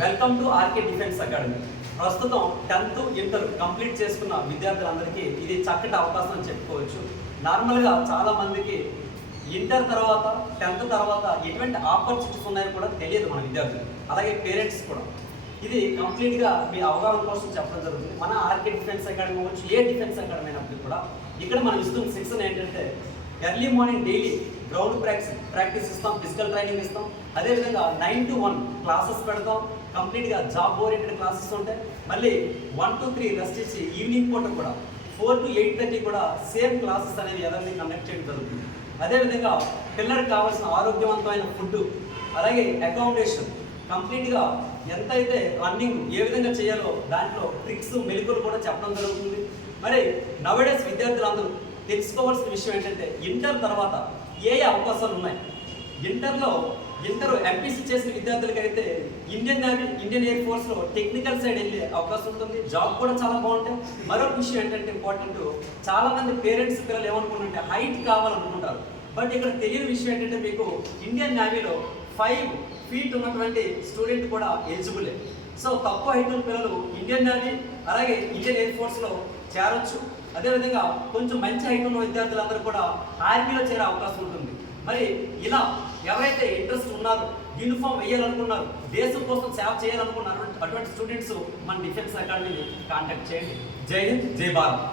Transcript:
Welcome to RK defence academy. ప్రస్తుతం 10th inter complete చేసుకున్న విద్యార్థులందరికీ ఇది చక్కటి అవకాశం అని చెప్పుకోవచ్చు. నార్మల్గా చాలా మందికి ఇంటర్ తర్వాత 10th తర్వాత ఎటువంటి ఆపర్చునిటీస్ ఉన్నాయో కూడా తెలియదు మన విద్యార్థులు, అలాగే పేరెంట్స్ కూడా. ఇది కంప్లీట్గా మీ అవగాహన కోసం చెప్పడం జరుగుతుంది. మన ఆర్కే డిఫెన్స్ అకాడమీ వచ్చి ఏ డిఫెన్స్ అకాడమీ అయినప్పుడు కూడా ఇక్కడ మనం ఇస్తున్న శిక్షణ ఏంటంటే early morning daily ground practice ఇస్తాం, ఫిజికల్ ట్రైనింగ్ ఇస్తాం. అదేవిధంగా 9 to 1 క్లాసెస్ పెడతాం. కంప్లీట్గా జాబ్ ఓరియంటెడ్ క్లాసెస్ ఉంటాయి. మళ్ళీ 1 to 3 రెస్ట్ ఇచ్చి ఈవినింగ్ పూట కూడా 4 to 8:30 కూడా సేమ్ క్లాసెస్ అనేవి ఎవరిని కండక్ట్ చేయడం జరుగుతుంది. అదేవిధంగా పిల్లలకు కావాల్సిన ఆరోగ్యవంతమైన ఫుడ్, అలాగే అకామిడేషన్, కంప్లీట్గా ఎంతైతే రన్నింగ్ ఏ విధంగా చేయాలో దాంట్లో ట్రిక్స్ మెలకువలు కూడా చెప్పడం జరుగుతుంది. మరి నవడేస్ విద్యార్థులందరూ తెలుసుకోవాల్సిన విషయం ఏంటంటే ఇంటర్ తర్వాత ఏ అవకాశాలు ఉన్నాయి. ఇంటర్ ఎంపీసీ చేసిన విద్యార్థులకైతే ఇండియన్ నేవీ, ఇండియన్ ఎయిర్ ఫోర్స్లో టెక్నికల్ సైడ్ వెళ్ళే అవకాశం ఉంటుంది. జాబ్ కూడా చాలా బాగుంటాయి. మరొక విషయం ఏంటంటే ఇంపార్టెంట్, చాలా మంది పేరెంట్స్ పిల్లలు ఏమనుకుంటుంటే హైట్ కావాలనుకుంటారు. బట్ ఇక్కడ తెలియని విషయం ఏంటంటే మీకు ఇండియన్ నేవీలో 5 feet ఉన్నటువంటి స్టూడెంట్ కూడా ఎలిజిబులే. సో తక్కువ హైట్ ఉన్న పిల్లలు ఇండియన్ నేవీ అలాగే ఇండియన్ ఎయిర్ ఫోర్స్లో చేరొచ్చు. అదేవిధంగా కొంచెం మంచి హైట్ ఉన్న విద్యార్థులందరూ కూడా ఆర్మీలో చేరే అవకాశం ఉంటుంది. మరి ఇలా ఎవరైతే ఇంట్రెస్ట్ ఉన్నారో, యూనిఫామ్ వేయాలనుకున్నారు, దేశం కోసం సేవ చేయాలనుకున్నారు, అటువంటి స్టూడెంట్స్ మన డిఫెన్స్ అకాడమీని కాంటాక్ట్ చేయండి. జై హింద్, జై భారత్.